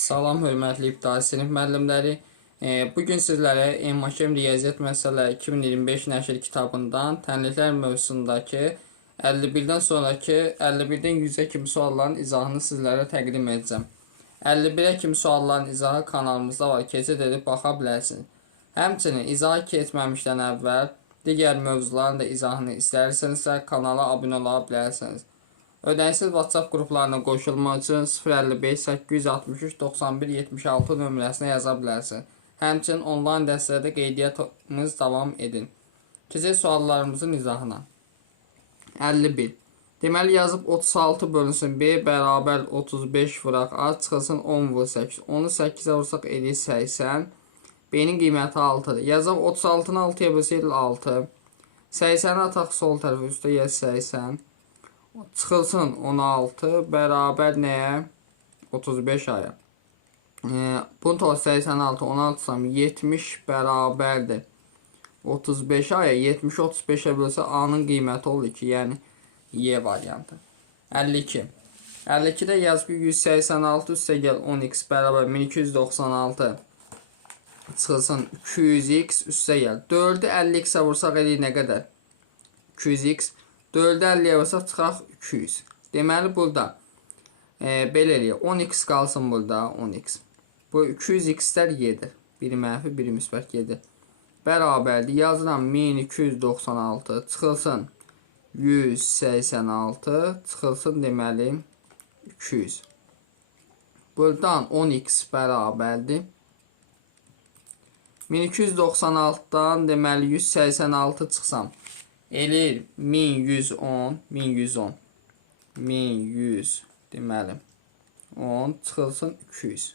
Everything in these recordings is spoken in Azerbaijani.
Salam, hörmətli ibtidai sinif müəllimləri. Bugün sizlərə MHM Riyaziyyat Məsələləri 2025 nəşr kitabından tənliklər mövzusundakı 51-dən sonraki 51-dən 100-ə kimi sualların izahını sizlərə təqdim edəcəm. 51-ə kimi sualların izahı kanalımızda var, keçid edib baxa bilərsiniz. Həmçinin izahı keçməmişdən əvvəl digər mövzuların da izahını istəyirsinizsə kanala abunə ola bilərsiniz. Ödənişsiz WhatsApp qruplarına qoşulmaq üçün 055 863 91 76 nömrəsinə yaza bilərsiniz. Həmçinin onlayn dərslərdə qeydiyyatımız davam edin. Keçək suallarımızın izahına. 51. Deməli yazıb 36 bölünsün B bərabər 35 vuraq A çıxılsın 10 vur 8. Onu 8'ə vursaq edir 80. B'nin qiyməti 6'dır. Yazıb 36'nı 6'ya bölsək 6. 80'i ataq sol tərəfə üstə yer 80. Çıxılsın 16 bərabər nəyə? 35 aya. Bunun tozu 86, 16 sam 70 bərabərdir. 35 aya 70 35'ə bölsə A'nın qiyməti olur ki, yəni Y variantı. 52. 52'də yazıb 186 üstə gəl 10x bərabər 1296 çıxılsın 200x üstə gəl. 4'ü 50x'ə vursaq edir nə qədər? 200x. 4'ü 50'yə vursaq çıxaq 200. Deməli burada belə eləyək. 10x qalsın burada 10x. Bu 200x'lər yedir. Biri mənfi, biri müsbət yedir. Bərabərdir. Yazıram 1296 çıxılsın 186 çıxılsın deməli 200. Buradan 10x bərabərdir. 1296'dan deməli 186 çıxsam eləyir 1110 deməli 10 çıxılsın 200.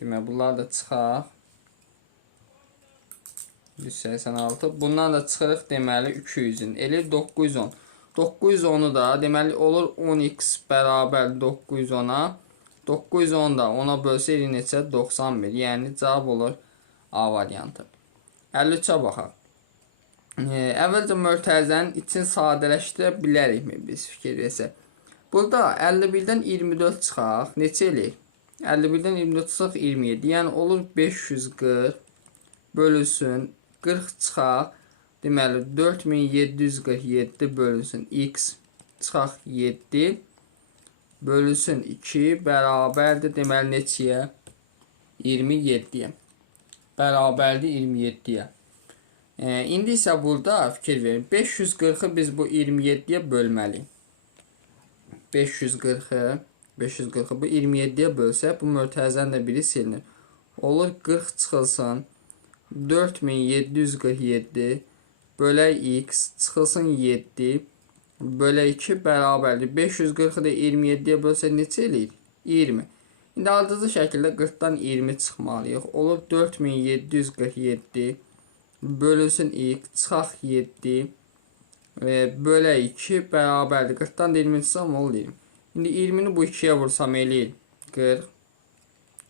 Deməli bunlar da çıxaq 186. Bundan da çıxırıq deməli 200'ün. Eləyir 910. 910'u da deməli olur 10x bərabər 910'a. 910 da 10'a bölsə eləyir neçə? 91. Yəni cavab olur A variantı. 53'ə baxaq. Əvvəlcə mötərizənin için sadələşdirə bilərikmi biz fikir versək? Burada 51'dən 24 çıxaq. Neçə eləyir? 51'dən 24 çıxaq 27. Yəni olur 540 bölünsün 40 çıxaq. Deməli 4747 bölünsün x çıxaq 7 bölünsün 2 bərabərdir. Deməli neçəyə? 27'yə. Bərabərdir 27'yə. İndi isə burada fikir verin. 540'ı biz bu 27'yə bölməliyik. 540'ı bu 27'yə bölsək bu mötərizənin də biri silinir. Olur 40 çıxılsın 4747 bölək x çıxılsın 7 bölək 2 bərabərdir. 540'ı da 27'yə bölsək neçə eləyir? 20. İndi ardıcıl şəkildə 40'dan 20 çıxmalıyıq. Olur 4747 bölünsün x çıxaq 7 bölək 2 bərabərdir. 40'dan 20 çıxsam olur 20. İndi 20'ni bu 2'yə vursam eləyir 40.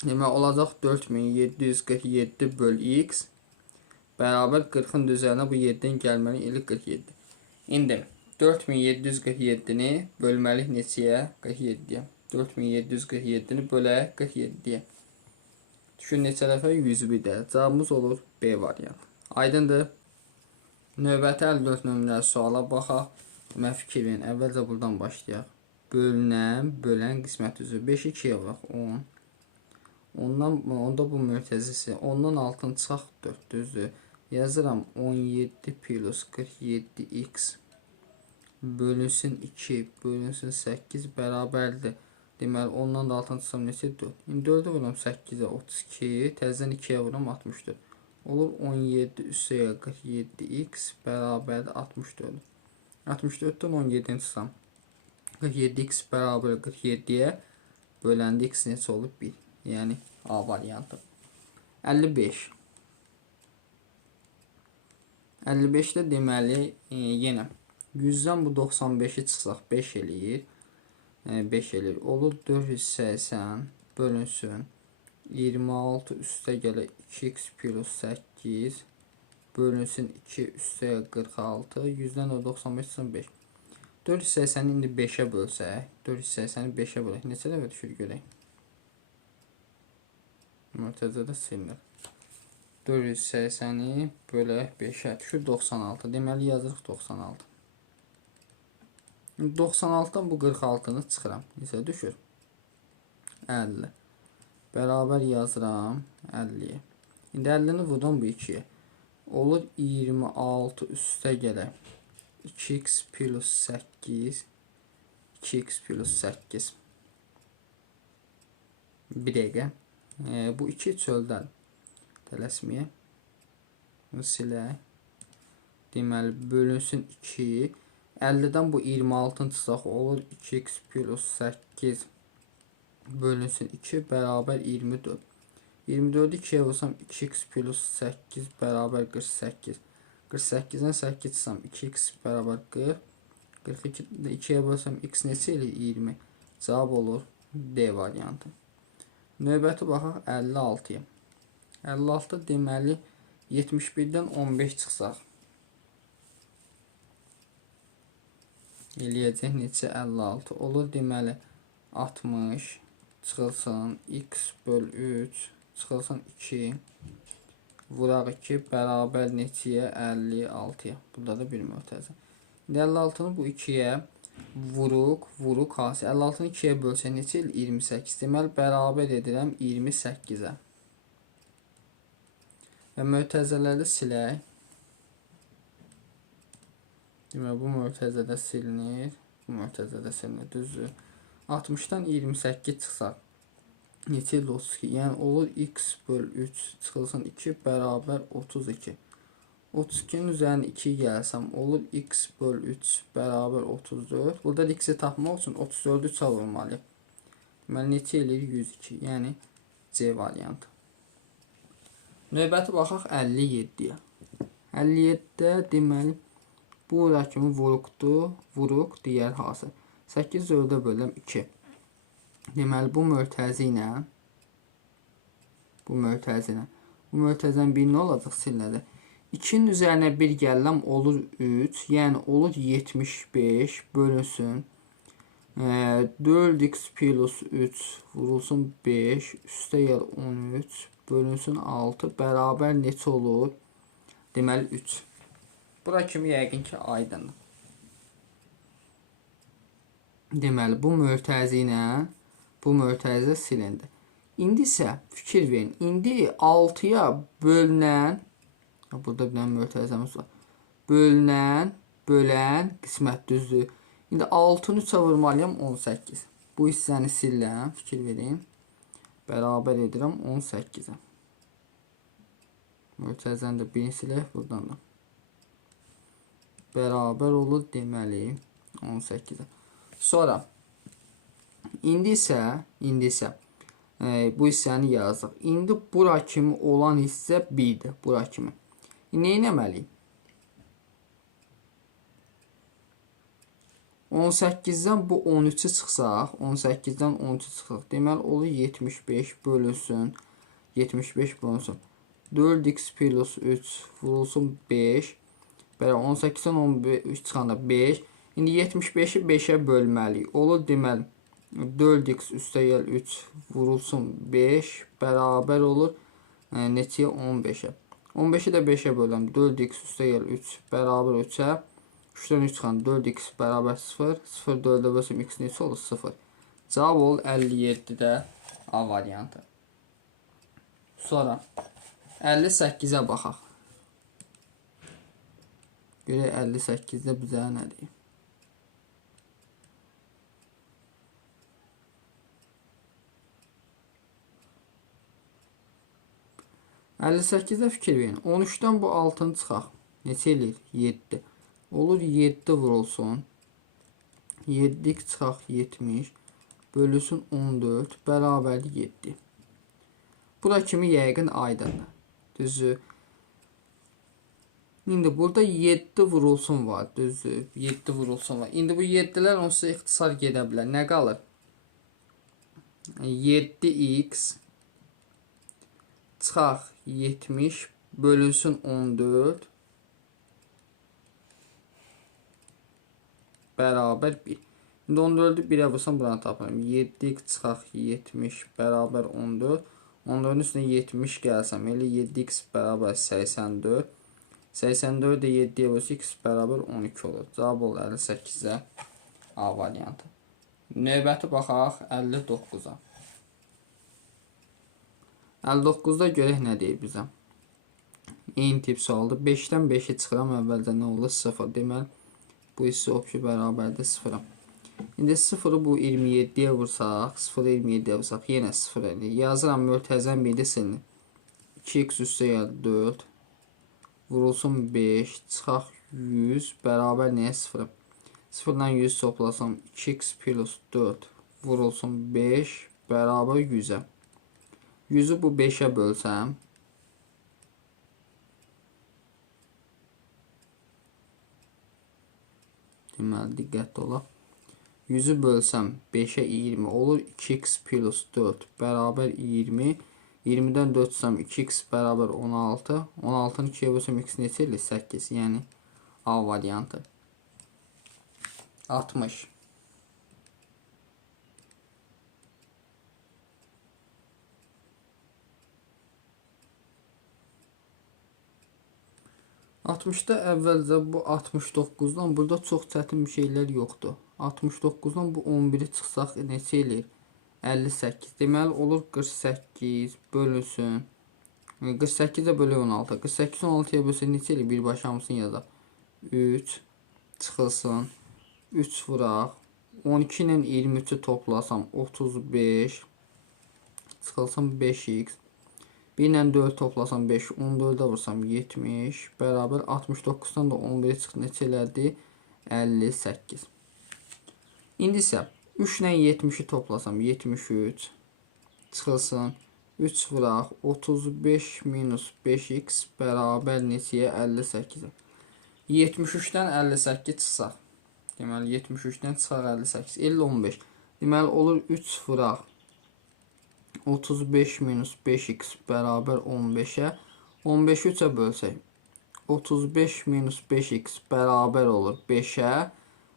Demək olacaq 4747 böl x bərabər 40'ın üzərinə bu 7'nin gəlməli eləyir 47. İndi 4747'ni bölməliyik neçəyə? 47'yə. 4747'ni bölək 47'yə. Düşün neçə dəfə? 101'də. Cavabımız olur B variantı. Aydındır. Növbəti 54 nömrəli suala baxaq. Mən fikir verin. Əvvəlcə buradan başlayaq. Bölünən, bölən qismət üzrü. 5'i 2'yə vuraq. 10. Onda bu mötərizəsi. 10'dan altın çıxaq 4. Düzdür. Yazıram 17 plus 47x bölünsün 2 bölünsün 8 bərabərdir. Deməli 10'dan da altın çıxsam neçə? 4. İndi 4'ü vuram 8'ə 32. Təzədən 2'yə vuram 64. Olur 17 üstəyə 47x bərabərdir 64. 64'dən 17'ni çıxsam 47x bərabər 47'yə böləndə x neçə olur? 1. Yəni A variantı. 55. 55'də deməli yenə 100'dən bu 95'i çıxsaq 5 eləyir. 5 eləyir. Olur 480 bölünsün 26 üstə gələ 2x plus 8 bölünsün 2 üstə 46 100'dən 95 çıxsın 5. 480'i indi 5'ə bölsək 480'i 5'ə bölək neçə dəfə düşür görək? Mötərizədə silinir. 480-i bölək 5-ə düşür 96. Deməli yazırıq 96. 96-dan bu 46-nı çıxıram. Neçə düşür? 50. Bərabər yazıram 50-yə. İndi 50-ni vurdum bu 2-yə. Olur 26 üstə gələk. 2x plus 8. 2x plus 8. Bir dəqiqə. Bu 2 çöldən. Tələsməyə. Bunu silək. Deməli bölünsün 2. 50-dən bu 26-ın çıxsaq olur 2x plus 8 bölünsün 2 bərabər 24. 24-ü 2-yə vursam 2x plus 8 bərabər 48. 48-dən 8 çıxsam 2x bərabər 40. 42-də 2-yə vursam x neçə eləyir? 20. Cavab olur D variantı. Növbəti baxaq 56-ya. 56 deməli 71-dən 15 çıxsaq. Eləyəcək neçə? 56 olur deməli 60 çıxılsın x böl 3 çıxılsın 2 vuraq 2 bərabər neçəyə? 56-ya. Burada da bir mötərizə. 56-nı bu 2-yə vuruq hansı? 56-nı 2-yə bölsə neçə eləyir? 28. Deməli bərabər edirəm 28-ə. Və mötərizələri silək. Deməli bu mötərizədə silinir. Bu mötərizədə silinir. Düzdür. 60-dan 28 çıxsaq. Neçə eləyir? 32. Yəni olur x böl 3 çıxılsın 2 bərabər 32. 32-nin üzərinə 2 gəlsəm olur x böl 3 bərabər 34. Burada x-i tapmaq üçün 34-ü çarpmalıyıq. Deməli neçə eləyir? 102. Yəni C variantı. Növbəti baxaq 57-yə. 57-də deməli bu rəqəmi vuruq digər hansı? 8 4-ə bölürəm 2. Deməli bu mötərizə ilə bu mötərizənin bir nə olacaq? Silinəcək. 2-nin üzərinə 1 gəlirəm olur 3. Yəni olur 75 bölünsün 4x plus 3 vurulsun 5 üstə gəl 13 bölünsün 6 bərabər neçə olur? Deməli 3. Bura kimi yəqin ki aydındır. Deməli bu mötərizə silindi. İndi isə fikir verin. İndi 6-ya bölünən burada bir dənə mötərizəmiz var. Bölən qismət düzdür. İndi 6-nı 3-ə vurmalıyam 18. Bu hissəni siləm, fikir verin. Bərabər edirəm 18-ə. Mötərizəni də birini silək buradan da. Bərabər olur deməli 18-ə. Sonra indi isə bu hissəni yazdıq. İndi bura kimi olan hissə 1-dir. Bura kimi. Nə etməliyik? 18-dən bu 13-ü çıxsaq, 18-dən 13-ü çıxsaq, deməli olur 75 bölünsün 4x plus 3 vurulsun 5 belə 18-dən 13 çıxanda 5. İndi 75-i 5-ə bölməliyik. Olur deməli 4x üstə gəl 3 vurulsun 5 bərabər olur neçəyə? 15-ə. 15-i də 5-ə bölürəm. 4x üstə gəl 3 bərabər 3-ə. 3-dən 3 çıxan 4x bərabər 0. 0 4-ə bölsəm x neçə olur? 0. Cavab olur 57-də A variantı. Sonra 58-ə baxaq. Görək 58-də bizə nə deyir? 58-də fikir verin. 13-dən bu 6-nı çıxaq. Neçə eləyir? 7. Olur 7 vurulsun. 7x çıxaq 70 bölünsün 14 bərabər 7. Bura kimi yəqin aydındır. Düzdür. İndi burada 7 vurulsun var. Düzdür. 7 vurulsun var. İndi bu 7'lər onsuz ixtisar gedə bilər. Nə qalır? 7x çıxaq 70 bölünsün 14 bərabər 1. İndi 14-ü 1-ə vursam buranı tapıram. 7x çıxaq 70 bərabər 14. 14'ün üstünə 70 gəlsəm, elə 7x bərabər 84. 84 də 7-yə bölsə x bərabər 12 olur. Cavab olur 58-ə A variantı. Növbəti baxaq 59-a. 59-da görək nə deyir bizə. Eyni tip sualdır. 5-dən 5-i çıxıram, əvvəldə nə olur? 0. Deməli, bu hissə o ki bərabərdir 0-a. İndi 0-ı bu 27-yə vursaq, 0-ı 27-yə vursaq, yenə 0 edir. Yazıram, mötəzəm biri silinir. 2x üstə gəlir 4. Vurulsun 5, çıxaq 100, bərabər nəyə 0? 0-dan 100 toplasam 2x plus 4 vurulsun 5, bərabər 100-ə. 100-ü bu 5-ə bölsəm, deməli, diqqətli olaq. 100-ü bölsəm 5-ə 20 olur, 2x plus 4 bərabər 20. 20-dən 4 çıxsam 2x bərabər 16. 16-nı 2-yə bölsəm x neçə ilə? 8. Yəni A variantı. 60. Da əvvəlcə bu 69-dan burada çox çətin bir şeylər yoxdur. 69-dan bu 11-i çıxsaq neçə eləyir? 58. Deməli olur 48 bölünsün. 48-ə bölü 16. 48 16-ya bölsə neçə eləyir? Birbaşa hamısını yazaq. 3 çıxılsın. 3 vuraq. 12 ilə 23-ü toplasam 35. Çıxılsın 5x. 1 ilə 4 toplasam 5. 14-ə vursam 70. Bərabər 69-dan da 11-i çıxdı. Neçə elədi? 58. İndi isə 3 ilə 70-i toplasam 73. Çıxılsın. 3 vuraq. 35 minus 5x bərabər neçəyə? 58-ə. 73-dən 58 çıxsaq. Deməli 73-dən çıxaq 58. 50-15. Deməli olur 3 vuraq. 35 minus 5x bərabər 15-ə. 15-i 3-ə bölsək. 35 minus 5x bərabər olur 5-ə.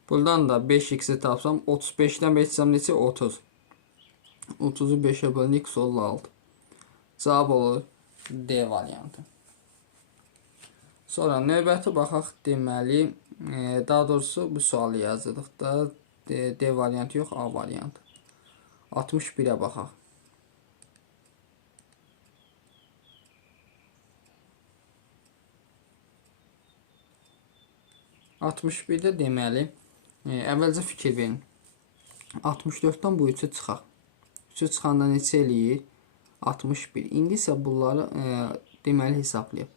Buradan da 5x'i tapsam 35-dən 5 çıxsam neçə? 30. 30-u 5-ə bölün x olur 6. Cavab olur D variantı. Sonra növbəti baxaq, deməli, daha doğrusu bu sualı yazırıq da D variantı yox, A variantı. 61-ə baxaq. 61-də deməli, əvvəlcə fikir verin. 64-dən bu 3-ü çıxaq. 3-ü çıxanda neçə eləyir? 61. İndi isə bunları deməli hesablayaq.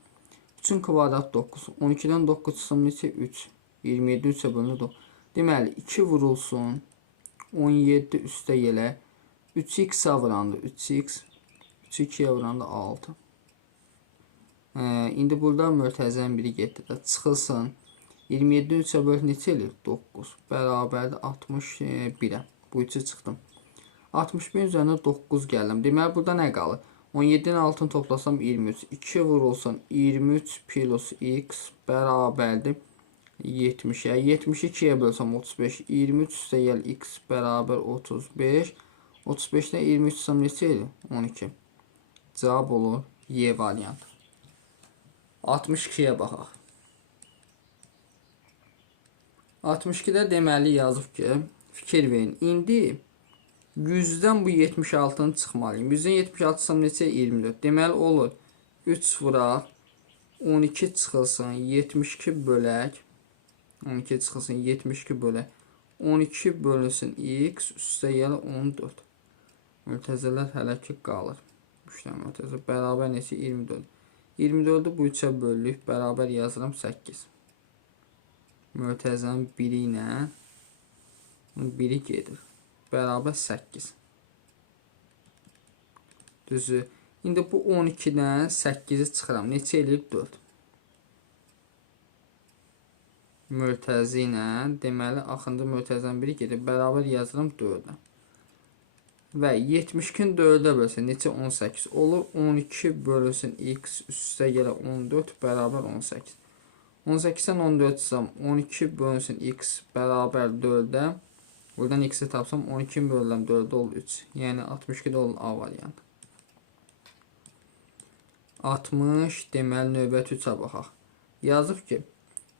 3-ün kvadrat 9. 12-dən 9 çıxsam neçə? 3. 27 3-ə bölünür 9. Deməli 2 vurulsun. 17 üstə gələ. 3x-a vuranda 3x. 3-ü 2-yə vuranda 6. İndi burada mötəzəm biri getdi. Çıxılsın. 27 3-ə bölü neçə eləyir? 9. Bərabərdir 61-ə. Bu 3-ü çıxdım. 61 üzərində 9 gəldim. Deməli burada nə qalır? 17-nin altını toplasam 23. 2 vurulsun 23 plus x bərabərdir 70-ə. 72-yə bölsəm 35. 23 üstə gəl x bərabər 35. 35-dən 23 çıxsam neçə eləyir? 12. Cavab olur Y variantı. 62-yə baxaq. 62-də deməli yazıb ki, fikir verin. İndi 100-dən bu 76-nı çıxmalıyım. 100-dən 76 çıxsam neçə? 24. Deməli olur 3 vuraq. 12 çıxılsın. 72 bölək. 12 çıxılsın. 72 bölək. 12 bölünsün x üstə gəlir 14. Mötəzələr hələ ki qalır. 3 dənə mötəzə bərabər neçə? 24. 24-ü bu 3-ə bölürük. Bərabər yazıram 8. Mötəzənin biri ilə biri gedir. Bərabər 8. Düzü. İndi bu 12-dən 8-i çıxıram. Neçə eləyib? 4. Mötəzi ilə deməli axırıncı mötəzənin biri gedir. Bərabər yazıram 4-ə. Və 72-ni 4-ə bölsə neçə? 18. Olur 12 bölünsün x üstə gələ 14 bərabər 18. 18-dən 14 çıxsam 12 bölünsün x bərabər 4-ə. Buradan x-i tapsam 12 bölürəm 4 olur 3. Yəni 62-də olur A variantı. 60, deməli növbəti 3-ə baxaq. Yazıb ki,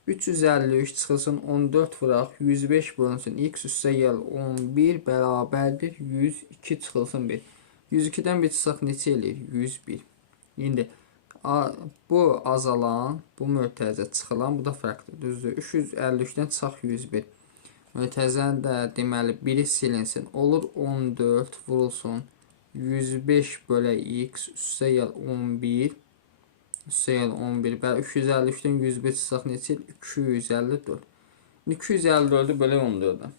353 çıxılsın 14 vuraq, 105 bölünsün x üstə gəl 11 bərabərdir 102 çıxılsın 1. 102-dən 1 çıxsaq neçə eləyir? 101. İndi bu azalan, bu mötərizə çıxılan, bu da fərqlidir. Düzdür. 353-dən çıxaq 101. Mötərizənin də deməli biri silinsin. Olur 14 vurulsun 105 bölə x üstə gəl 11. Üstə gəl 11. Bəli 353-dən 101 çıxsaq neçə? 254. 254-ü bölək 14-dən.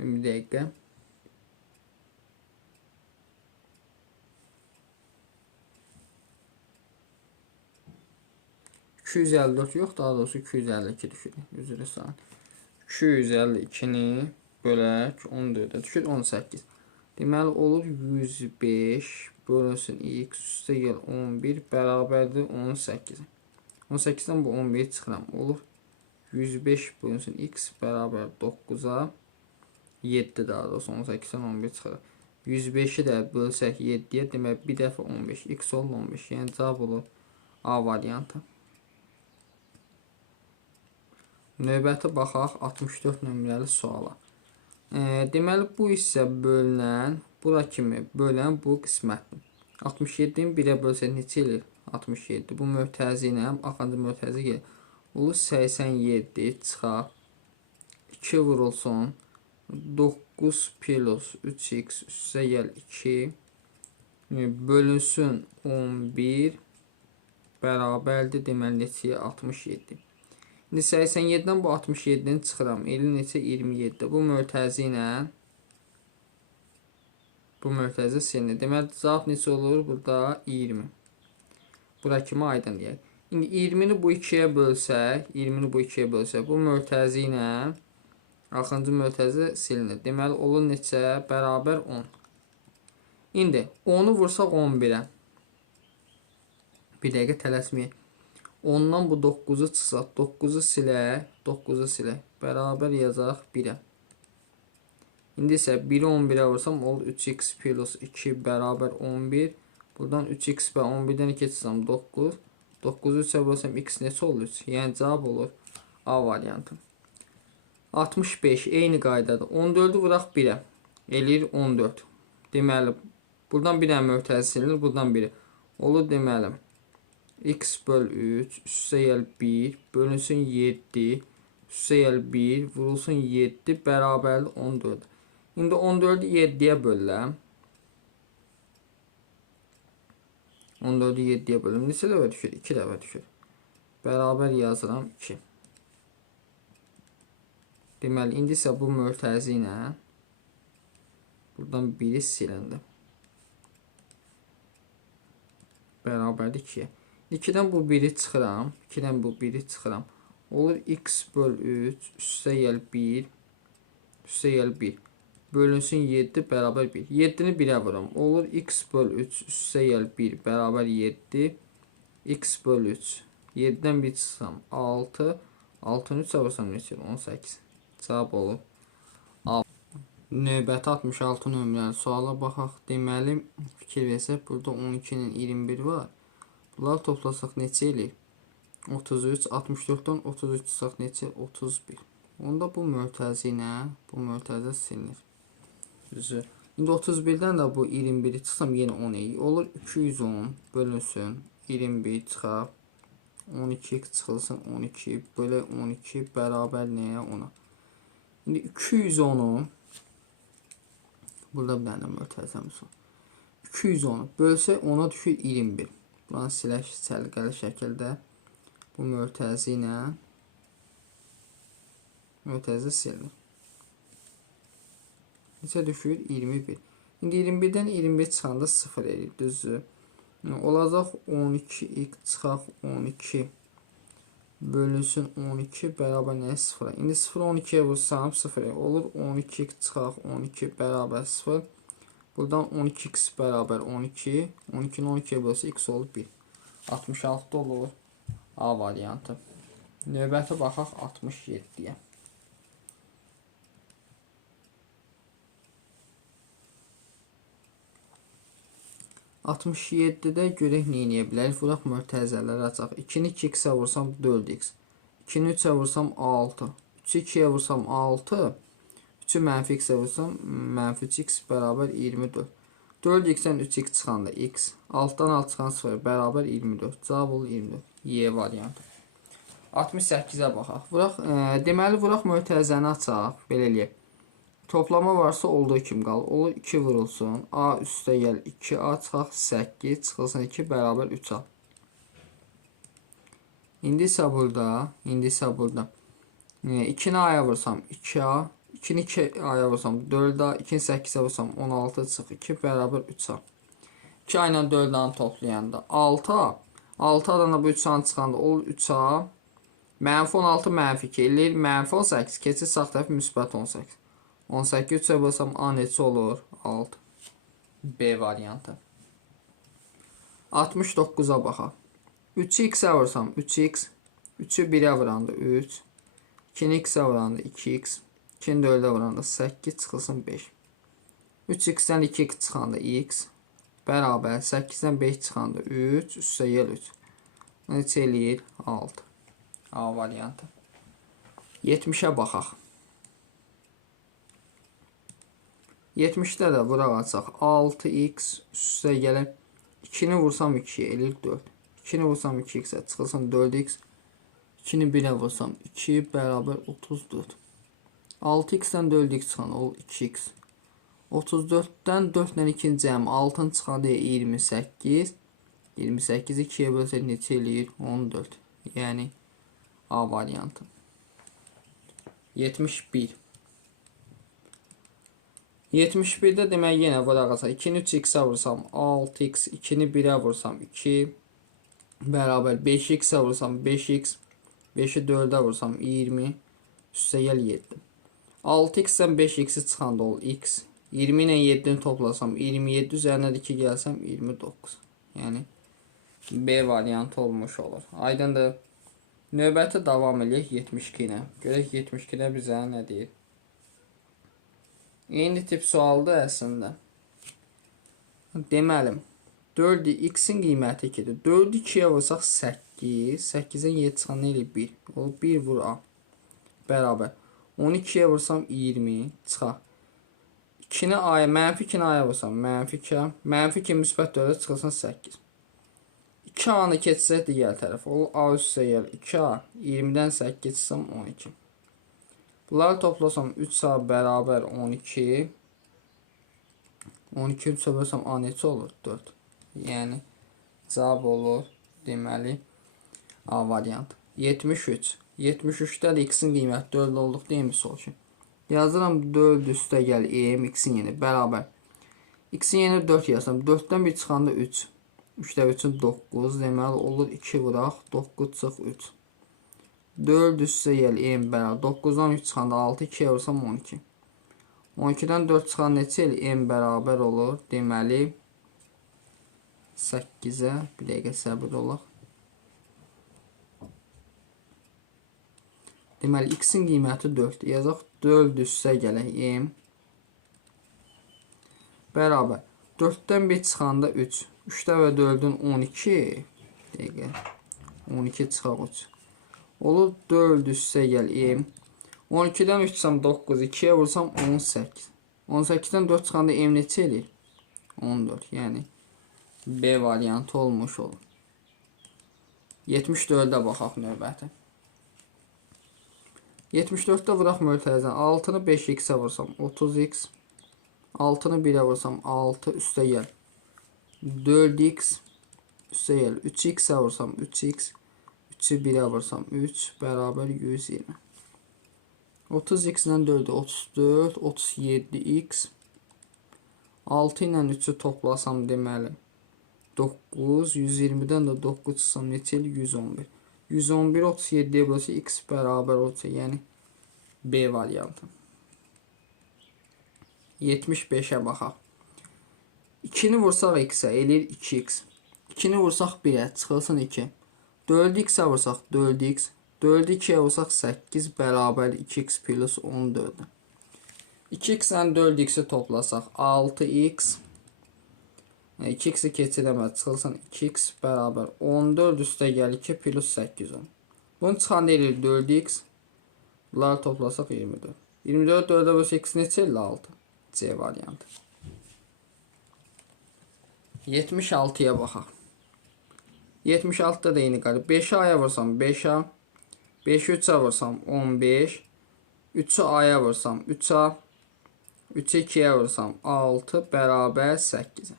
Bir dəqiqə. 254 yox, daha doğrusu 252 düşür. Üzr istəyirəm. 252-ni bölək 14-ə düşür 18. Deməli olur 105 bölünsün x üstə gəl 11 bərabərdir 18. 18-dən bu 11 çıxıram. Olur 105 bölünsün x bərabər 9-a 7 daha doğrusu 18-dən 11 çıxır. 105-i də bölsək 7-yə demək bir dəfə 15 x olur 15. Yəni cavab olur A variantı. Növbəti baxaq 64 nömrəli suala. Deməli bu isə bölünən, bura kimi bölən bu qismətdir. 67-ni 1-ə bölsək neçə eləyir? 67. Bu mötərizə ilə axıncı mötərizə gəlir. Olur 87 çıxaq 2 vurulsun 9 plus 3x üstə gəl 2 bölünsün 11 bərabərdir deməli neçəyə? 67. İndi 87-dən bu 67-ni çıxıram. Eli neçə? 27. Bu mötərizə silinir. Deməli cavab neçə olur? Burada 20. Bura kimi aydın deyək. İndi 20-ni bu 2-yə bölsək, bu mötərizə ilə axıncı mötərizə silinir. Deməli olur neçə? Bərabər 10. İndi 10-u vursaq 11-ə. Bir dəqiqə tələsməyək. 10-dan bu 9-u çıxsaq, 9-u silək, bərabər yazaq 1-ə. İndi isə 1-i 11-ə vursam, olur 3x plus 2 bərabər 11. Buradan 3x və 11-dən 2 çıxsam 9. 9-u 3-ə vursam, x neçə olur? 3. Yəni cavab olur A variantı. 65, eyni qaydadır. 14-ü vuraq 1-ə. Eləyir 14. Deməli, buradan bir dənə mötərizə silinir, buradan biri. Olur deməli. X böl 3 üstə gəl 1 bölünsün 7 üstə gəl 1 vurulsun 7 bərabərdir 14. İndi 14-ü 7-yə bölürəm. 14-ü 7-yə bölürəm. Neçə dəfə düşür? 2 dəfə düşür. Bərabər yazıram 2. Deməli, indi isə bu mötərizə ilə buradan 1-i silindi. Bərabərdir 2-yə. 2-dən bu 1-i çıxıram. Olur x böl 3 üstə gəl 1 bölünsün 7 bərabər 1. 7-ni 1-ə vuram. Olur x böl 3 üstə gəl 1 bərabər 7. X böl 3. 7-dən 1 çıxsam 6. 6-nı 3-ə vursam neçə? 18. Cavab olur A. Növbəti 66 nömrəli suala baxaq. Deməli fikir versək burada 12-nin 21 var. Bunları toplasaq neçə eləyir? 33, 64-dən 33 çıxsaq neçə? 31. Onda bu mötərizə ilə bu mötərizə silinir. Düzdür. İndi 31-dən də bu 21-i çıxsam yenə 10 eləyir. Olur 210 bölünsün 21 çıxaq 12 çıxılsın 12 bölək 12 bərabər nəyə? 10-a. İndi 210-u burada bir dənə mötərizəmiz var. 210-u bölsək 10-a düşür 21. Buranı silək səliqəli şəkildə bu mötərizə ilə mötərizə silinir. Neçə düşür? 21. İndi 21-dən 21 çıxanda 0 eləyir. Düzdür. Olacaq 12x çıxaq 12 bölünsün 12 bərabər nəyə? 0-a. İndi 0-ı 12-yə vursam 0 olur. 12x çıxaq 12 bərabər 0. Buradan 12x bərabər 12. 12-ni 12-yə bölsə x olur 1. 66 olur A variantı. Növbəti baxaq 67-yə. 67-də görək nə edə bilərik? Vuraq mötərizələri açaq. 2-ni 2x-ə vursam 4x. 2-ni 3-ə vursam 6. 3-ü 2-yə vursam 6. 3-ü mənfi x-ə vursam mənfi 3x bərabər 24. 4x-dən 3x çıxanda x. 6-dan 6 çıxan 0 bərabər 24. Cavab olur 24. Y variantı. 68-ə baxaq. Deməli, vuraq mötərizəni açaq. Belə eləyək. Toplama varsa olduğu kimi qalır. Olur 2 vurulsun. A üstə gəl 2A çıxaq 8 çıxılsın 2 bərabər 3A. İndi isə burada 2-ni A'ya vursam 2A, 2-ni 2A'ya vursam 4A, 2-ni 8-ə vursam 16 çıx 2 bərabər 3A. 2A ilə 4A'nı toplayanda 6A. 6A'dan da bu 3A'nı çıxanda olur 3A. Mənfi 16 mənfi 2 eləyir. Mənfi 18 keçir sağ tərəf müsbət 18. 18 3'ə bölsəm A neçə olur? 6. B variantı. 69'a baxaq. 3'ü x-ə vursam 3x. 3'ü 1'ə vuranda 3. 2'ni x-ə vuranda 2x. 2'ni 4'ə vuranda 8 çıxılsın 5. 3x-dən 2x çıxanda x. Bərabər 8-dən 5 çıxanda 3. Üstə gəl 3. Neçə eləyir? 6. A variantı. 70'ə baxaq. 70'də də vuraq açaq. 6x üstə gələk. 2'ni vursam 2'ye eləyir 4. 2'ni vursam 2x'ə çıxılsın 4x. 2'ni 1'ə vursam 2 bərabər 34. 6x'dən 4x çıxan olur 2x. 34'dən 4 ilə 2'ni cəmi 6'ın çıxanda 28. 28'i 2'yə bölsək neçə eləyir? 14. Yəni A variantı. 71. 71'də demək yenə vuraq açaq. 2'ni 3x-ə vursam 6x, 2'ni 1'ə vursam 2 bərabər 5x-ə vursam 5x, 5'i 4'ə vursam 20 üstə gəl 7. 6x-dən 5x-i çıxanda olur x. 20 ilə 7'ni toplasam 27 üzərinə 2 gəlsəm 29. Yəni B variantı olmuş olur. Aydındır. Növbəti davam eləyək 72 ilə. Görək 72-də bizə nə deyir? Eyni tip sualdır əslində. Deməli, 4-ü x-in qiyməti 2-dir. 4-ü 2-yə vursaq 8. 8-dən 7 çıxan nə eləyir? 1. O 1 vur A. Bərabər. 12-yə vursam 20. Çıxaq. 2-ni A'ya, mənfi 2-ni A'ya vursam mənfi 2A. Mənfi 2 müsbət 4-ə çıxılsın 8. 2A'nı keçsək digər tərəf. Olur A üstə gəl 2A. 20-dən 8 çıxsam 12. Bunları toplasam 3A bərabər 12. 12 3'ə bölsəm A neçə olur? 4. Yəni cavab olur deməli A variantı. 73. 73'də də x-in qiyməti 4 olduq deyil mi sol ki? Yazıram 4 üstə gəl m x-in yeni bərabər. X-in yeni 4 yazsam 4'dən 1 çıxanda 3. 3'də 3'ün 9 deməli olur 2 vuraq 9 çıx 3. 4 üstə gəl m bərabər 9'dan 3 çıxanda 6 2'yə vursam 12. 12'dən 4 çıxan neçə elə m bərabər olur? Deməli 8'ə bir dəqiqə səbir olaq. Deməli x-in qiyməti 4. Yazaq 4 üstə gələk m bərabər 4'dən 1 çıxanda 3. 3'də və 4'ün 12 dəqiqə 12 çıxaq 3. Olur 4 üstə gəl m. 12'dən 3 çıxsam 9, 2'yə vursam 18. 18'dən 4 çıxanda m neçə eləyir? 14. Yəni B variantı olmuş olur. 74'də baxaq növbəti. 74'də vuraq mötərizəni. 6'nı 5x-ə vursam 30x. 6'nı 1'ə vursam 6 üstə gəl 4x üstə gəl 3x-ə vursam 3x. 3'ü 1'ə vursam 3 bərabər 120. 30x-dən 4'ü 34, 37x. 6 ilə 3'ü toplasam deməli 9, 120'dən də 9 çıxsam neçə eləyir? 111. 111 37'yə bölsə x bərabər olacaq. Yəni B variantı. 75'ə baxaq. 2'ni vursaq x-ə eləyir 2x. 2'ni vursaq 1'ə çıxılsın 2. 4'ü x-ə vursaq 4x. 4'ü 2'yə vursaq 8 bərabər 2x plus 14. 2x-lə 4x-i toplasaq 6x 2x'i keçirəməz. Çıxılsın 2x bərabər 14 üstə gəl 2 plus 8 10. Bunu çıxanda eləyir 4x. Bunları toplasaq 24. 24 4-ə bölsə x neçə 56. C variantı. 76'ya baxaq. 76'da da eyni qalır. 5'i a'ya vursam 5a. 5'i 3'a vursam 15. 3'ü a'ya vursam 3a. 3'ü 2'ye vursam 6 bərabər 8'e.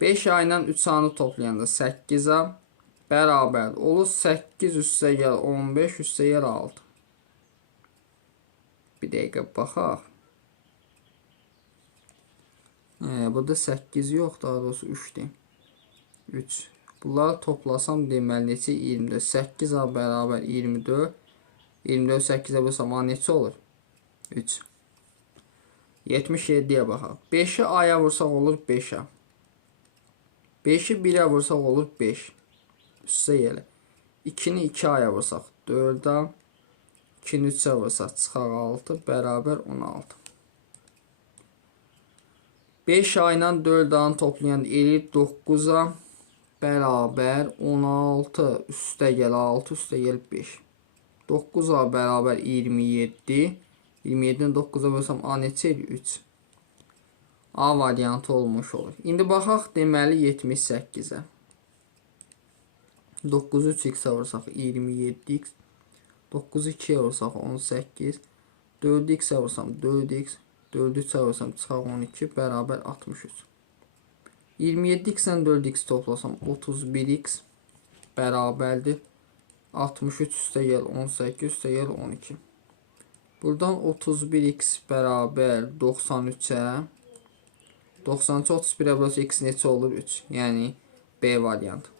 5 a ilə 3 a'nı toplayanda 8a bərabər olur 8 üstə gəl 15 üstə gəl 6. Bir dəqiqə baxaq. Burada 8 yox, daha doğrusu 3'dür. 3. Bunları toplasam deməli neçə 24. 8a bərabər 24. 24 8'e bölsəm a neçə olur? 3. 77'ye baxaq. 5'i a'ya vursaq olur 5a. 5'i 1'e vursaq olur 5. Üstə gələ. 2'ni 2a'ya vursaq 4a. 2'ni 3'e vursaq çıxaq 6 bərabər 16. 5a ilə 4a'nı toplayan eləyir 9a bərabər 16 üstə gəl 6 üstə gəl 5. 9a bərabər 27. 27'dən 9'a bölsəm a neçə eləyir? 3. A variantı olmuş olur. İndi baxaq deməli 78'ə. 9'u 3x'ə vursaq 27x. 9'u 2'yə vursaq 18. 4x'ə vursam 4x. 4'ü 3'ə vursam çıxaq 12 bərabər 63. 27x ilə 4x toplasam 31x bərabərdir 63 üstə gəl 18 üstə gəl 12. Buradan 31x bərabər 93'ə 93 31'ə bölsə x neçə olur? 3. Yəni B variantı.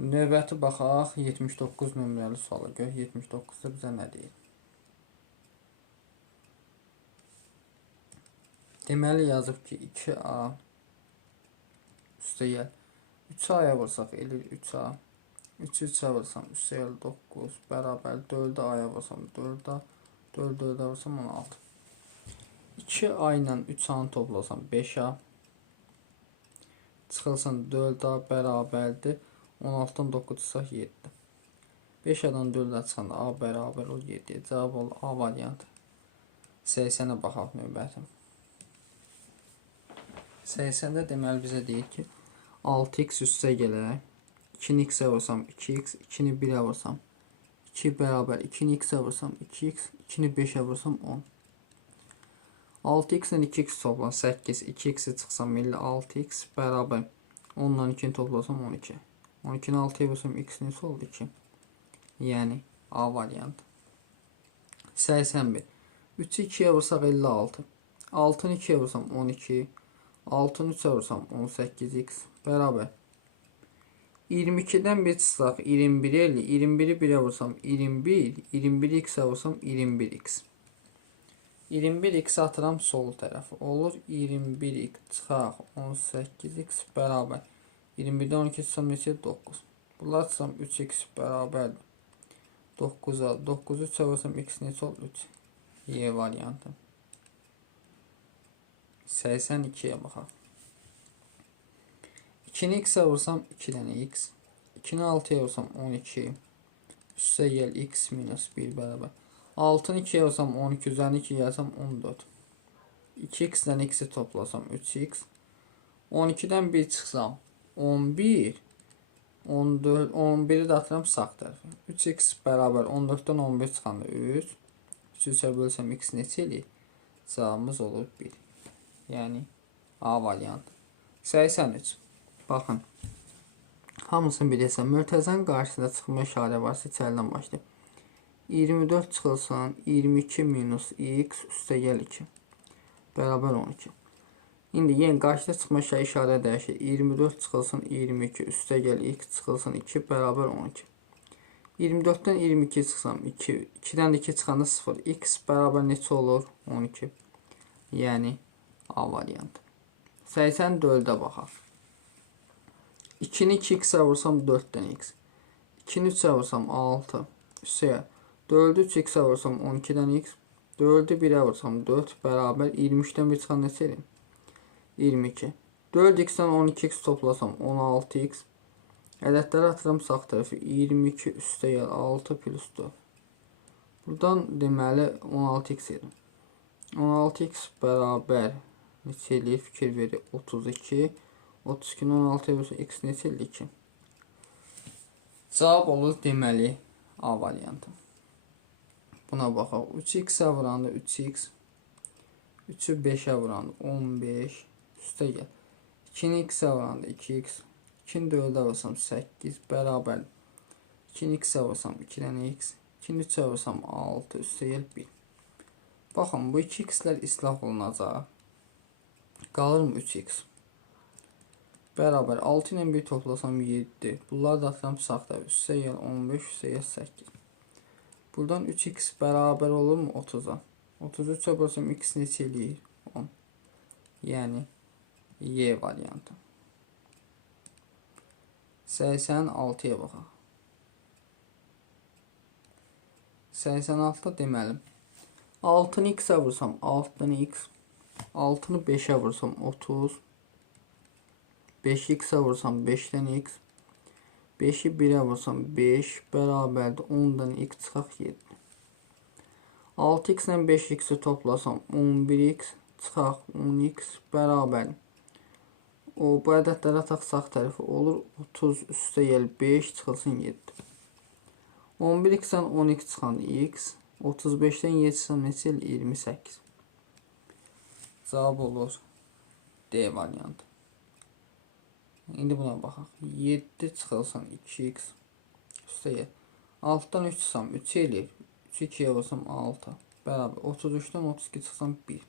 Növbəti baxaq 79 nömrəli suala gör. 79'da bizə nə deyir? Deməli yazıb ki 2a üstə gəl 3a'ya vursaq eləyir 3a. 3'ü 3'ə vursam üstə gəl 9 bərabər 4'ü a'ya vursam 4a. 4'ü 4'ə vursam 16. 2a ilə 3a'nı toplasam 5a. Çıxılsın 4a bərabərdir 16'dan 9 çıxaq 7. 5a'dan 4'ə çıxanda a bərabər o 7. Cavab olur A variantı. 80'ə baxaq növbəti. 80'də deməli bizə deyir ki 6x üstə gələrək 2'ni x'ə vursam 2x, 2'ni 1'ə vursam 2 bərabər 2'ni x'ə vursam 2x, 2'ni 5'ə vursam 10. 6x ilə 2x toplan 8, 2x'i çıxsam 56x bərabər 10 ilə 2'ni toplasam 12. 12'ni 6'ya vursam x neçə oldu 2. Yəni A variantı. 81. 3'ü 2'ye vursaq 56. 6'nı 2'ye vursam 12. 6'nı 3'ə vursam 18x bərabər 22'dən 1 çıxsaq 21 eləyir. 21'i 1'ə vursam 21. 21'i x'ə vursam 21x. 21x'i atıram sol tərəfi. Olur 21x çıxaq 18x bərabər 21'dən 12 çıxsam neçə 9. Bunlar çıxsam 3x bərabər 9'a. 9'u 3'ə vursam x neçə olur 3. Y variantı. 82'ye baxaq. 2'ni x'ə vursam 2 dənə x. 2'ni 6'ya vursam 12. Üstə gəl x minus 1 bərabər. 6'nı 2'ye vursam 12 üzərini 2 gəlsəm 14. 2x'dən x'i toplasam 3x. 12'dən 1 çıxsam 11. 14, 11'i də atıram sağ tərəfə. 3x bərabər 14'dən 11 çıxanda 3. 3'ü bölsəm x neçə eləyir? Cavabımız olur 1. Yəni A variantı. 83. Baxın. Hamısını bilirsən. Mürtəzənin qarşısında çıxma işarə varsa içəridən başlayır. 24 çıxılsın 22 minus x üstə gəl 2. Bərabər 12. İndi yenə qarşıda çıxma işarə dəyişir. 24 çıxılsın 22 üstə gəl x çıxılsın 2 bərabər 12. 24'dən 22 çıxsam 2. 2'dən 2 çıxanda 0. X bərabər neçə olur? 12. Yəni A variantı. 84'ə baxaq. 2'ni 2x'ə vursam 4 dənə x. 2'ni 3'ə vursam 6. Üstəyə 4'ü 3x'ə vursam 12 dənə x. 4'ü 1'ə vursam 4 bərabər 23'dən 1 çıxan neçə eləyir? 22. 4x-dən 12x toplasam 16x. Ədədləri atıram sağ tərəfi. 22 üstəgəl 6 plus 4. Buradan deməli 16x edir. 16x bərabər neçə eləyir? Fikir verir. 32. 32-ni 16-ya bölsək x neçə eləyir ki? Cavab olur deməli A variantı. Buna baxaq. 3x-ə vuranda 3x. 3-ü 5-ə vuranda 15. Üstəgəl. 2-ni x-ə vuranda 2x. 2-ni 4-ə vursam 8 bərabər. 2-ni x-ə vursam 2 dənə x. 2-ni 3-ə vursam 6 üstəgəl 1. Baxın, bu 2x-lər islah olunacaq. Qalır mı 3x? Bərabər 6 ilə 1 toplasam 7. Bunları da atıram sağ tərəf. Üstəgəl 15 üstəgəl 8. Buradan 3x bərabər olur mu 30-a? 33-ə bölsəm x neçə eləyir? 10. Yəni Y variantı. 86-ya baxaq. 86-da deməli 6-nı x-ə vursam 6 dənə x. 6-nı 5-ə vursam 30. 5-i x-ə vursam 5 dənə x. 5-i 1-ə vursam 5 bərabərdir 10 dənə x çıxaq 7. 6x ilə 5x-i toplasam 11x çıxaq 10x bərabərdir. Bu ədədləri ataq sağ tərəfi olur 30 üstəgəl 5 çıxılsın 7. 11x-dən 12 çıxan x. 35-dən 7 çıxan neçə eləyir? 28. Cavab olur D variantı. İndi buna baxaq. 7 çıxılsın 2x üstəgəl. 6-dan 3 çıxsam 3 eləyir. 3-ü 2-yə vursam 6 bərabər. 33-dən 32 çıxsam 1.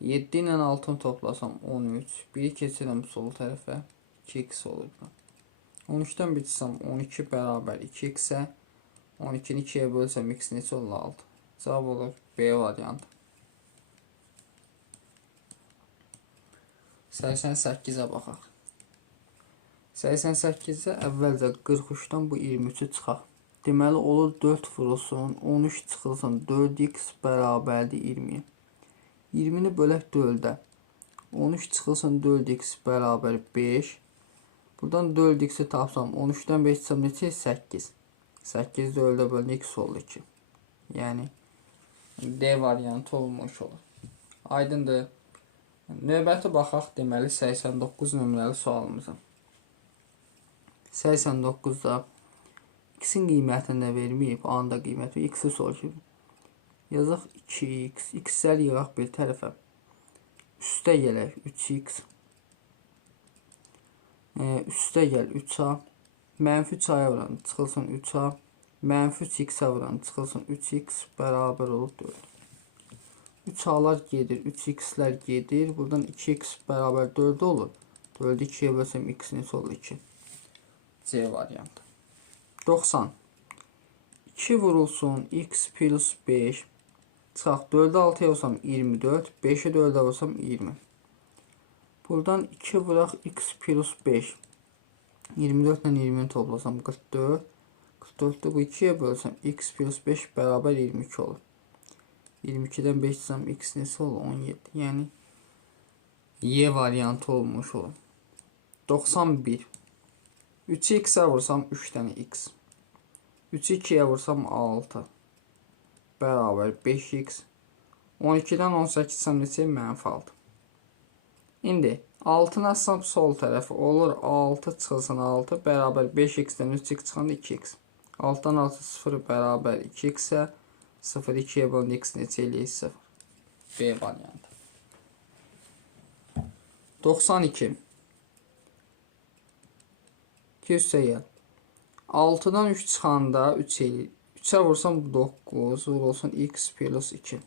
7 ilə 6-nı toplasam 13. 1-i keçirəm sol tərəfə. 2x olur. 13-dən 1 çıxsam 12 bərabər 2x-ə. 12-ni 2-yə bölsəm x neçə olur? 6. Cavab olur B variantı. 88-ə baxaq. 88-də əvvəlcə 43-dən bu 23-ü çıxaq. Deməli olur 4 vurulsun 13 çıxılsın 4x bərabərdir 20-yə. 20-ni bölək 4-ə. 13 çıxılsın 4x bərabər 5. Buradan 4x-i tapsam 13-dən 5 çıxsam neçə? 8. 8 4-ə bölünür x oldu 2. Yəni D variantı olmuş olur. Aydındır. Növbəti baxaq deməli 89 nömrəli sualımıza. 89-da x-in qiymətini də verməyib, A-nın da qiyməti x-i soruşur. Yazaq 2x, x-ləri yığaq bir tərəfə. Üstə gələk 3x. Üstə gəl 3a. Mənfi 3a-ya vuran çıxılsın 3a. Mənfi 3x-ə vuran çıxılsın 3x bərabər olur 4. 3a-lar gedir, 3x-lər gedir. Buradan 2x bərabər 4 olur. 4-ü 2-yə bölsəm x neçə olur? 2. C variantı. 90. 2 vurulsun x plus 5. Çıxaq 4-ü 6-ya vursam 24, 5-i 4-ə vursam 20. Buradan 2 vuraq x plus 5. 24 ilə 20-ni toplasam 44. 44-ü bu 2-yə bölsəm x plus 5 bərabər 22 olur. 22-dən 5 çıxsam x neçə olur? 17. Yəni Y variantı olmuş olur. 91. 3-ü x-ə vursam 3 dənə x. 3-ü 2-yə vursam 6. Bərabər 5x. 12-dən 18 çıxsam neçə? -6. İndi 6-nı açsam sol tərəfi olur 6 çıxılsın 6 bərabər 5x-dən 3x çıxanda 2x. 6-dan 6 0 bərabər 2x-ə. 0 2-yə bölündə x neçə eləyir? 0. B variantı. 92. 2 üstə gəl. 6-dan 3 çıxanda 3 eləyir. 3'e vursam 9 vurulsun x plus 2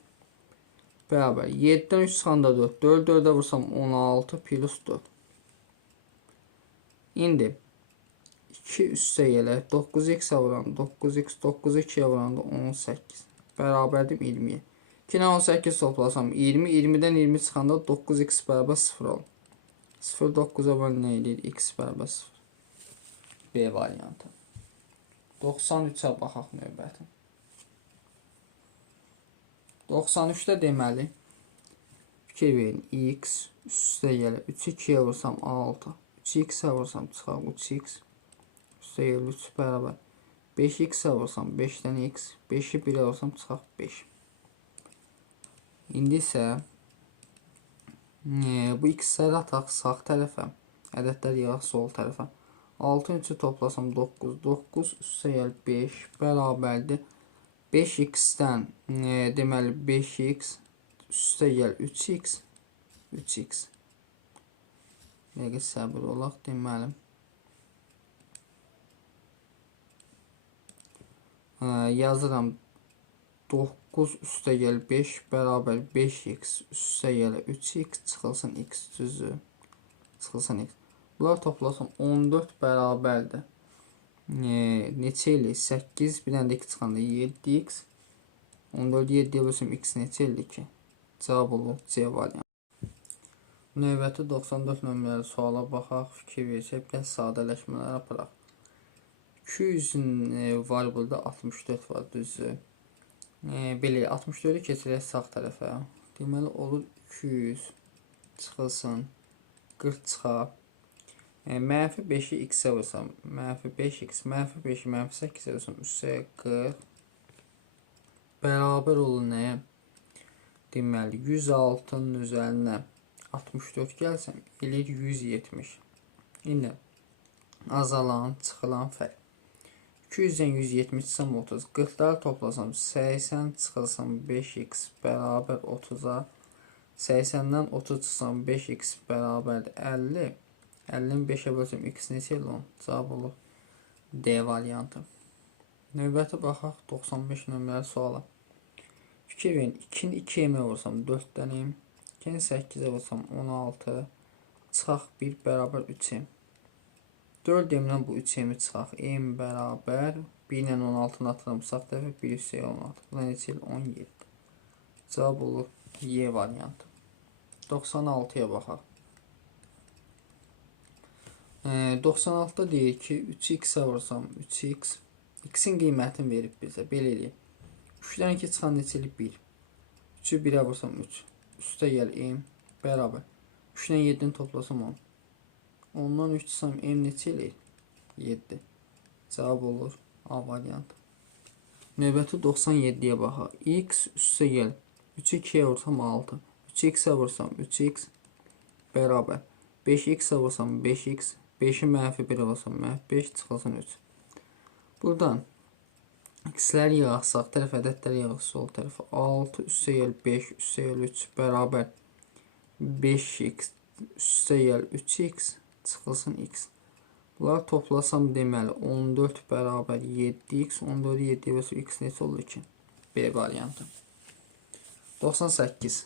beraber 7'den 3 çıxanda 4 4 4'e vursam 16 plus 4. İndi 2 üstə gələ 9x-ə vuran 9x 9 2'ye vuran da 18 bərabərdir 20'ye. 2 ilə 18 toplasam 20 20'dən 20 çıxanda 9x bərabər 0 olur. 0 9'a bölün nə eləyir? X bərabər 0. B variantı. 93'ə baxaq növbəti. 93'də deməli fikir Fikir verin. X üstə gəlir. 3'ü 2'ye vursam 6. 3'ü x'e vursam çıxar 3x. Üstə gəlir 3 bərabər. 5'i x'e vursam 5'dən x. 5'i 1'e vursam çıxar 5. İndi isə bu x'ləri ataq sağ tərəfə. Ədədlər yığaq sol tərəfə. 6'ın 3'ü toplasam 9. 9 üstə gəlir 5 bərabərdir. 5x'dən deməli 5x üstə gəlir 3x. 3x. Dəqiqə səbir olaq deməli. Yazıram 9 üstə gəlir 5 bərabər 5x üstə gəlir 3x çıxılsın x düzü. Çıxılsın x. Bunlar toplasam 14 bərabərdir. Neçə ilə? 8 bir dənə də 2 çıxanda 7x. 14 7'ye bölsəm x neçə ildir ki? Cavab olur C variantı. Növbəti 94 nömrəli suala baxaq, fikir versək, biraz sadələşmələr aparaq. 200'ün var burada 64 var düzdür. Belə 64'ü keçirək sağ tərəfə. Deməli olur 200 çıxılsın 40 çıxar. Mənfi 5'i x'e vursam, mənfi 5x, mənfi 5'i mənfi 8'e vursam, üstə 40 bərabər olur nəyə? Deməli 106'nın üzərinə 64 gəlsəm, eləyir 170. İndi azalan, çıxılan fərq. 200'dən 170 çıxsam 30. 40'ları toplasam 80 çıxılsam 5x bərabər 30'a. 80'dən 30 çıxsam 5x bərabərdir 50. 50'ni 5'e bölsəm x neçə ilə 10? Cavab olur D variantı. Növbəti baxaq 95 nömrəli suala. Fikir verin, 2'ni 2'ye vursam 4'dəniyim. 2'ni 8'e vursam 16. Çıxaq 1 bərabər 3'e. 4 emdən bu 3 emi çıxaq. M bərabər 1 ilə 16'nı atıram sağ tərəfə 1 üstə 16. Bu da neçə il? 17. Cavab olur Y variantı. 96'ya baxaq. 96'da deyir ki 3x'e vursam 3x. X'in qiymətini verib bizə. Belə eləyək. 3'dən 2 çıxan neçə il? 1. 3'ü 1'e vursam 3. Üstə gəl M bərabər. 3 ilə 7'ni toplasam 10. 10'dan 3 çıxsam M neçə eləyir? 7. Cavab olur A variantı. Növbəti 97'ye baxaq. X üstə gəl. 3'ü 2'ye vursam 6. 3'ü x'e vursam 3x bərabər. 5'i x'e vursam 5x. 5'i mənfi 1'e vursam mənfi 5 çıxılsın 3. Buradan x'ləri yığaq sağ tərəf, ədədləri yığaq sol tərəfə. 6 üstə gəl 5 üstə gəl 3 bərabər 5x üstə gəl 3x çıxılsın x. Bunları toplasam deməli 14 bərabər 7x. 14'ü 7'ye bölsəm x neçə olur ki? B variantı. 98.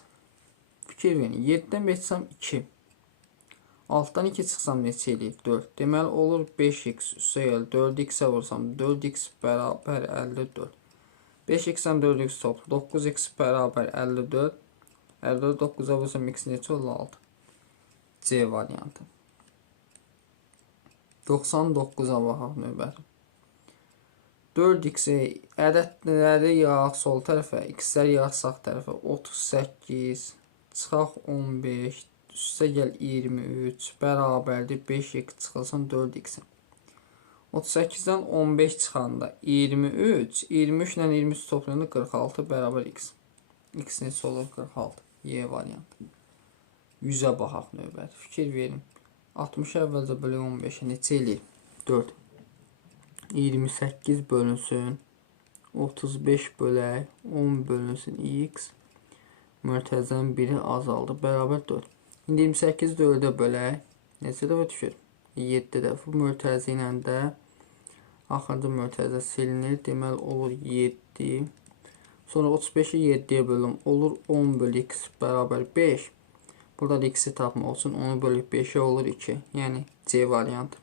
Fikir verin. 7'dən 5 çıxsam 2. 6'dan 2 çıxsam neçə eləyir? 4. Deməli olur 5x üstə gəl 4x'e vursam 4x bərabər 54. 5x'dən 4x topla 9x bərabər 54. 54 9'a vursam x neçə olur? 6. C variantı. 99'a baxaq növbəti. 4x'e ədədləri yığaq sol tərəfə, x'ləri yığaq sağ tərəfə. 38 çıxaq 15 üstə gəl 23 bərabərdir 5x çıxılsın 4x. 38'dən 15 çıxanda 23, 23 ilə 23 toplayanda 46 bərabər x. X neçə olur? 46. Y variantı. 100'ə baxaq növbəti. Fikir verin. 60 əvvəlcə bölü 15'ə neçə eləyir? 4. 28 bölünsün 35 bölək 10 bölünsün x. Mürtəzənin biri azaldı bərabər 4. İndi 28 4'ə bölək. Neçə dəfə düşür? 7 dəfə. Bu mürtəzə ilə də axırıncı mürtəzə silinir. Deməli olur 7. Sonra 35'i 7'ye bölüm. Olur 10 bölü x bərabər 5. Burada da x'i tapmaq üçün 10'u bölüb 5'e olur 2. Yəni C variantı.